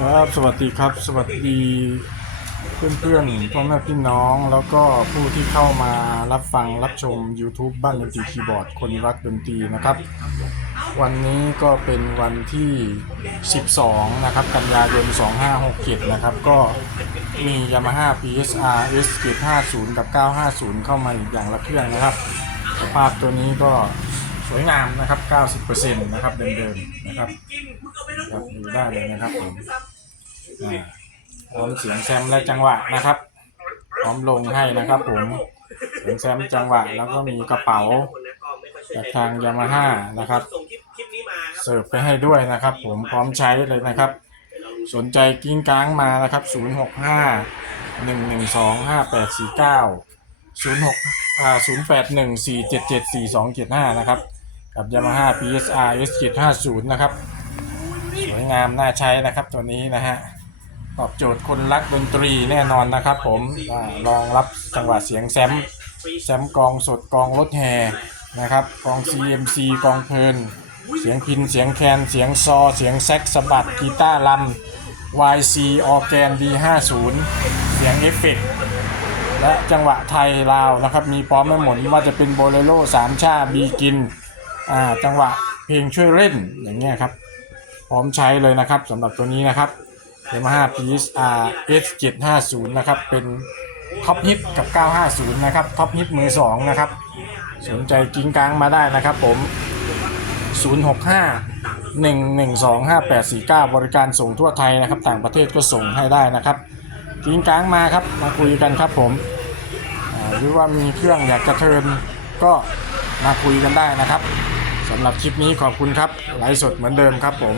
ครับสวัสดีครับ สวัสดีเพื่อนๆพ่อแม่พี่น้องแล้วก็ผู้ที่เข้ามารับฟังรับชม YouTube บ้านดนตรีคีย์บอร์ดคนรักดนตรีนะครับ วันนี้ก็เป็นวันที่ 12 นะครับ กันยายน 2567 นะครับ ก็มี Yamaha PSR S 50 กับ 950 เข้ามาอีกอย่างละเครื่องนะครับ สภาพตัวนี้ก็ สวยงามนะครับ 90%นะครับเดิมๆนะครับครับดูได้เลยนะครับผมพร้อมเสียงแซมและจังหวะนะครับพร้อมลงให้นะครับผมเสียงแซมจังหวะแล้วก็มีกระเป๋าจากทางยามาฮ่านะครับส่งคลิปคลิปนี้มาครับเสิร์ฟไปให้ด้วยนะครับ ผมพร้อมใช้เลยนะครับ สนใจกิ้งก้างมานะครับ 065 112 5849 06อ่า081 477 4275 นะครับ กับ Yamaha PSR S750 นะครับ สวยงามน่าใช้นะครับตัวนี้นะฮะตอบโจทย์คนรักดนตรีแน่นอนนะครับผมอ่ารองรับจังหวะเสียงแซม แซมกองสดกองรถแห่นะครับกอง CMC กองเพลิน เสียงพินเสียงแคนเสียงซอ เสียงแซกสะบัดกีตาร์ลำ YC ออแกน D50 เสียงเอฟเฟกต์และจังหวะไทยลาวนะครับ มีพร้อมไม่หมดว่าจะเป็นโบเลโร่สามชาบีกิน อ่าจังหวะเพลงช่วยเล่นอย่างเงี้ยครับ พร้อมใช้เลยนะครับสำหรับตัวนี้นะครับ Yamaha PSR S750 นะครับเป็นท็อปฮิตกับ 950 นะครับท็อปฮิตมือ 2 นะครับ สนใจกิ้งกลางมาได้นะครับผม 065 112 5849 บริการส่งทั่วไทยนะครับ ต่างประเทศก็ส่งให้ได้นะครับกิ้งกลางมาครับมาคุยกันครับผมหรือว่ามีเครื่องอยากจะเทินก็มาคุยกันได้นะครับ สำหรับคลิปนี้ขอบคุณครับไลฟ์สดเหมือนเดิมครับผม